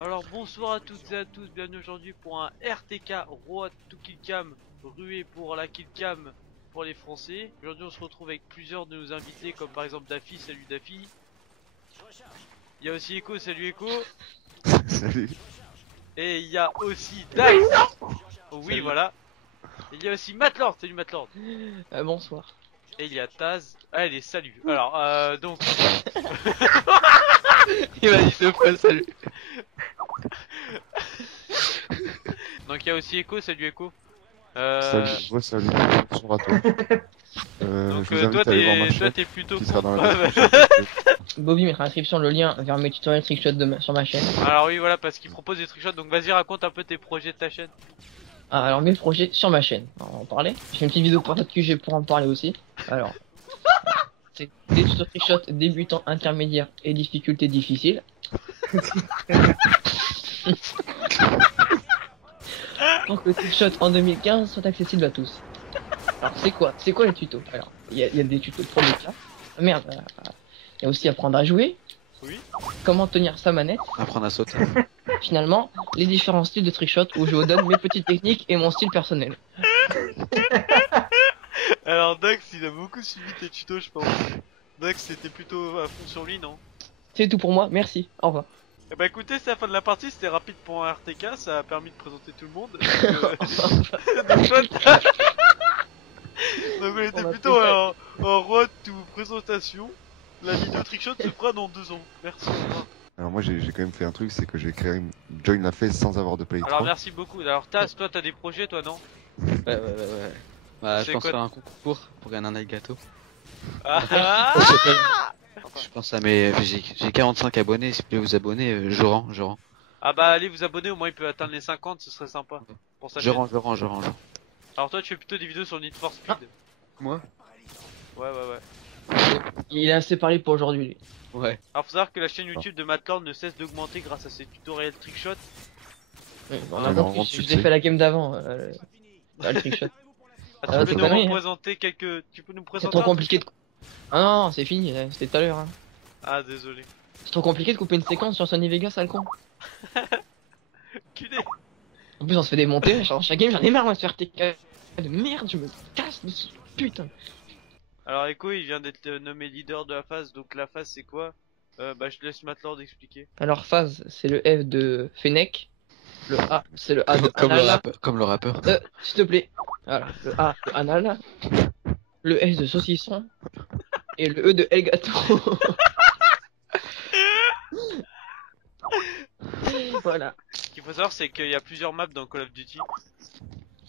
Alors bonsoir à toutes et à tous, bienvenue aujourd'hui pour un RTK Road to Killcam, rué pour la Killcam pour les Français. Aujourd'hui on se retrouve avec plusieurs de nos invités comme par exemple Daffy, salut Daffy. Il y a aussi Echo, salut Echo. Salut. Et il y a aussi Dax. Oh, oui Salut. voilà. Et il y a aussi Matlord, salut Matlord. Bonsoir. Et il y a Taz. Allez salut. Alors donc... Il m'a dit deux fois salut. Donc il y a aussi Echo, salut Echo. Salut, ouais, salut. Bonjour à toi. Donc Je vous invite toi à aller voir ma chaîne t'es plutôt qui sera dans pour- la description. Bobby mettra en description le lien vers mes tutoriels trickshot sur ma chaîne. Alors oui voilà parce qu'il propose des trickshots, donc vas-y raconte un peu tes projets de ta chaîne. Ah, alors mes projets sur ma chaîne, on va en parler. J'ai une petite vidéo pour QG pour en parler aussi. Alors, c'est des tutos trickshot débutants, intermédiaires et difficulté difficile. Pour que le trickshot en 2015 soit accessible à tous. Alors c'est quoi les tutos? Alors, il y a des tutos pour les cas. Merde, il y a aussi apprendre à jouer. Oui. Comment tenir sa manette. Apprendre à sauter. Finalement, les différents styles de trickshot où je vous donne mes petites techniques et mon style personnel. Alors Dax il a beaucoup suivi tes tutos je pense. Dax c'était plutôt à fond sur lui non? C'est tout pour moi, merci, au revoir. Eh bah écoutez c'est la fin de la partie, c'était rapide pour un RTK, ça a permis de présenter tout le monde. Donc on était On a plutôt fait en road to présentation. La vidéo trickshot se fera dans 2 ans. Merci. Au revoir. Alors moi j'ai quand même fait un truc, c'est que j'ai créé une join la face sans avoir de play Alors 3. merci beaucoup. Alors Taz, toi t'as des projets toi non? Ouais. Bah, C'est je pense quoi faire un concours pour gagner un œil gâteau. Ah, Je pense à mes. J'ai 45 abonnés, si vous voulez vous abonner, je rends. ah bah allez vous abonner, au moins il peut atteindre les 50, ce serait sympa. Pour sa Je chaîne. rends. Alors toi tu fais plutôt des vidéos sur Need for Speed. Moi Ouais. Il est assez parlé pour aujourd'hui, lui. Ouais. Alors faut savoir que la chaîne YouTube de Matlord ne cesse d'augmenter grâce à ses tutoriels trickshot. On Ah, a non, compris, on je succès. l'ai fait la game d'avant, le trickshot. Ah, Ah, tu c'est peux pas nous vrai, hein. représenter quelques... Tu peux nous C'est présenter trop un compliqué de... trickshot Ah non, c'est fini, c'était tout à l'heure. Hein. Ah désolé. C'est trop compliqué de couper une séquence sur Sony Vegas, sale con. Culé. En plus, on se fait démonter, genre, chaque game, j'en ai marre, moi, de faire TK. De merde, je me casse dessus, putain. Alors Echo il vient d'être nommé leader de la phase, donc la phase c'est quoi? Bah je laisse Matlord expliquer. Alors, phase, c'est le F de Fennec. Le A, c'est le A de Anal. Comme le rappeur. S'il te plaît. Voilà, le A de Anal. Le S de Saucisson. Et le E de El Gato. Voilà. Ce qu'il faut savoir c'est qu'il y a plusieurs maps dans Call of Duty.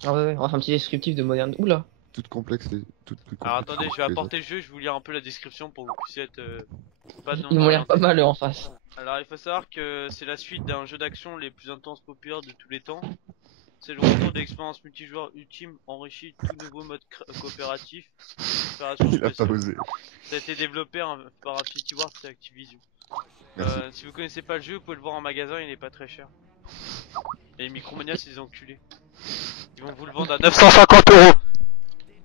Ah ouais, on va faire un petit descriptif de moderne. Oula. Toute complexe et toute plus complexe. Alors attendez, je vais que les apporter le jeu, je vais vous lire un peu la description pour que vous puissiez être pas non Ils m'ont l'air orienté. pas mal eux, en face. Alors il faut savoir que c'est la suite d'un jeu d'action les plus intenses populaires de tous les temps. C'est le retour de l'expérience multijoueur ultime enrichi de tout nouveau mode coopératif. Opération autres. Il a pas spéciale. osé. Ça a été développé par Infinity Ward et Activision. Merci. Si vous connaissez pas le jeu, vous pouvez le voir en magasin, il est pas très cher. Et Micromania c'est des enculés. Ils vont vous le vendre à 950€.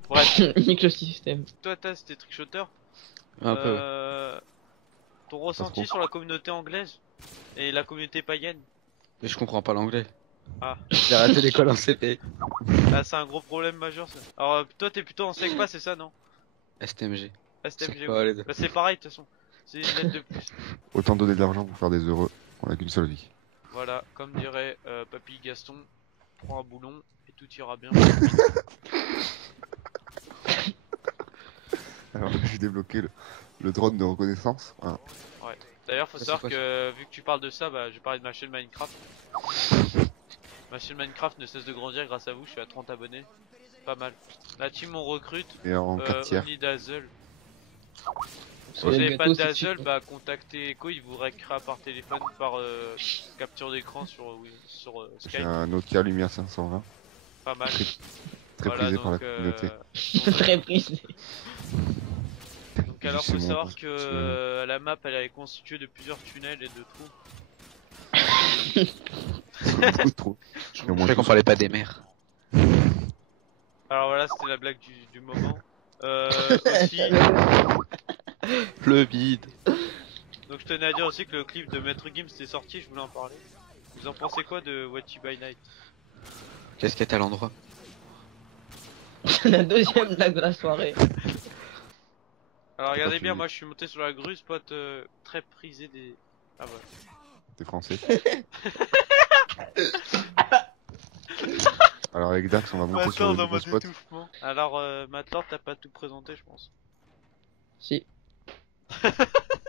Bref, Nique le système. toi Taz, t'es trickshotter. Un peu, ouais. Ton ressenti trop. sur la communauté anglaise et la communauté païenne. Mais je comprends pas l'anglais. Ah. J'ai raté l'école en CP. Ah, c'est un gros problème majeur ça. Alors toi t'es plutôt en SECPA c'est ça non? STMG. STMG. C'est quoi, les deux? Bah, c'est pareil de toute façon. C'est une lettre de plus. Autant donner de l'argent pour faire des heureux. On a qu'une seule vie. Voilà, comme dirait Papy Gaston, prends un boulon et tout ira bien. Alors j'ai débloqué le drone de reconnaissance. Voilà. D'ailleurs faut Ça, savoir c'est quoi, que vu que tu parles de ça, bah je vais parler de ma chaîne Minecraft. Ma chaîne Minecraft ne cesse de grandir grâce à vous, je suis à 30 abonnés. Pas mal. La team on recrute, Et en 4 tiers. Only Dazzle. Si Ouais, vous le n'avez pas gâteau, de c'est Dazzle, cheap. bah contactez Echo, il vous récréera par téléphone, par capture d'écran sur J'ai Skype. un Nokia Lumia 520. Pas mal. Très Voilà, prisé par la donc, communauté. Très prisé. Donc alors C'est faut mon- savoir c'est que la map elle est constituée de plusieurs tunnels et de trous. Beaucoup trop. Je croyais qu'on parlait pas des mers. Alors voilà c'était la blague du moment. Aussi, Le bide. donc je tenais à dire aussi que le clip de Maître Gims était sorti, je voulais en parler. Vous en pensez quoi de What You By Night? Qu'est-ce qu'il y a à l'endroit? La deuxième blague de la soirée. Alors regardez tu bien, dis. moi je suis monté sur la grue, spot très prisé des... Ah voilà. T'es français. Alors avec Dax, on va monter sur le nouveau spot. étouffement. Alors Matlord, t'as pas tout présenté je pense. Si.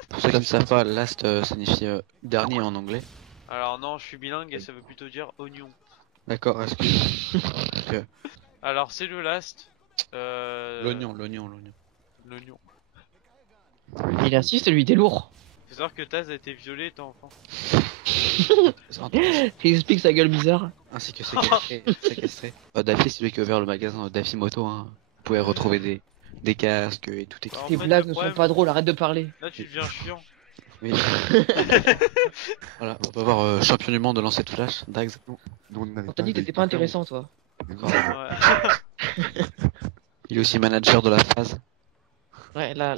Pour ceux qui ne savent pas, last signifie dernier en anglais. Alors non, je suis bilingue et ça veut plutôt dire oignon. D'accord, excuse. Alors c'est le last. L'oignon. L'oignon. Oui. Il insiste, lui, t'es lourd. Faut savoir que Taz a été violé étant enfant. Il explique sa gueule bizarre. Ainsi que séquestré. Daffy, c'est lui qui a ouvert le magasin Daffy Moto. Hein. Vous pouvez retrouver des casques et tout équipé. En Tes fait, blagues le ne sont problème- pas drôles, arrête de parler. Là tu deviens chiant. Oui. Voilà, on peut voir champion du monde de lancer de flash, Dax. Nous, on n'avait On t'a dit que t'étais pas intéressant, toi. D'accord. Ouais. Il est aussi manager de la phase. Ouais, la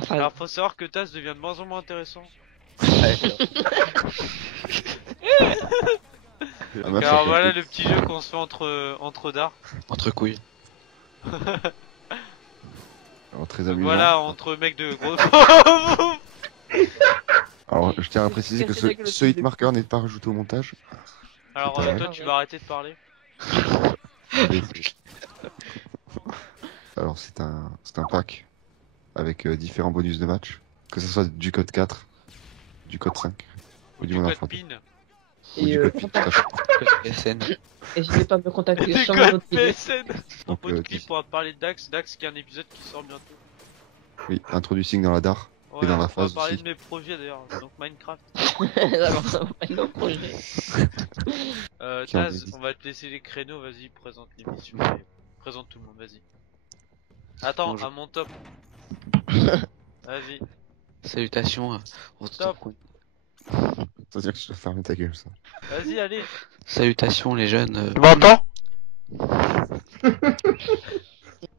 phase. Alors faut savoir que Taz devient de moins en moins intéressant. Ah, meuf, Alors ça voilà fait- le petit jeu qu'on se fait entre dards. Entre couilles. Alors, très Donc amusant. voilà, entre mecs de gros... Alors, je tiens à préciser que Casser la gueule ce au hitmarker n'est pas rajouté au montage. Alors C'est toi vrai. tu vas arrêter de parler. Alors, c'est un pack avec différents bonus de match. Que ce soit du code 4, du code 5 ou du Du mode code affronté. PIN. Ou du Et code PIN, tout à fait. SN. n'hésitez pas à me contacter Des sur mon codes autre vidéo. PSN. En Donc, mode clip pour parler de Dax. Dax qui est un épisode qui sort bientôt. oui, introducing dans la DAR. Ouais, dans la on va phase parler aussi. de mes projets d'ailleurs. Donc Minecraft. Alors, ça va pas être nos projets. Qui en Taz, existe. on va te laisser les créneaux. Vas-y, présente l'émission. Allez, présente tout le monde, vas-y. Attends, Bonjour. à mon top. Vas-y. Salutations. Stop. C'est-à-dire que je dois fermer ta gueule, ça. Vas-y, allez. Salutations les jeunes. m'entends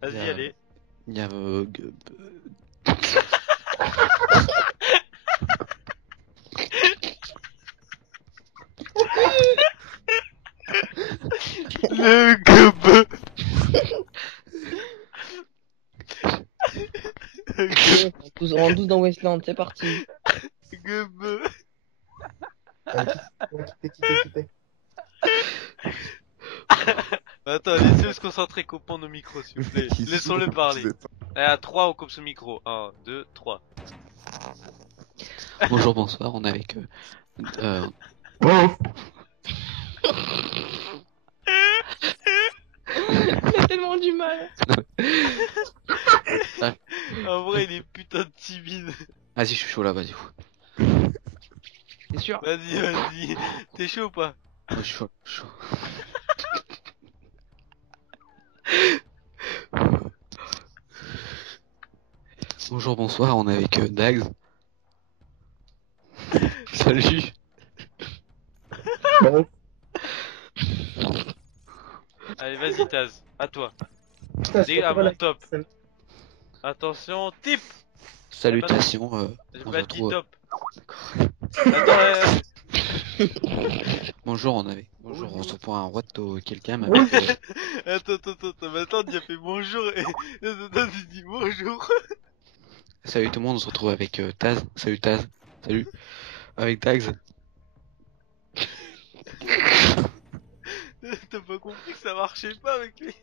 Vas-y, Yeah. allez. Il y a Le gobe. En 12 dans Westland, c'est parti. Gobe. Attends, laissez-le se concentrer, coupons nos micros, s'il vous plaît. Laissons-le parler. Allez, à 3, on coupe ce micro. 1, 2, 3. bonjour, bonsoir. On est avec Il a tellement du mal. En vrai, il est putain de timide. Vas-y, je suis chaud là, vas-y. C'est sûr. Vas-y, vas-y. T'es chaud ou pas? Ouais, je suis chaud. Bonjour, bonsoir. On est avec Dax. Salut. Allez, vas-y, Taz. À toi. À mon top. Attention, type. Salutations. J'ai On pas se dit retrouve. top. Attends, Bonjour, Bonjour, on se retrouve pour un What to Kill Cam avec. attends, maintenant il a fait bonjour et Taz il dit bonjour. Salut tout le monde, on se retrouve avec Taz. Salut Taz. Salut. Avec Dax. T'as pas compris que ça marchait pas avec lui.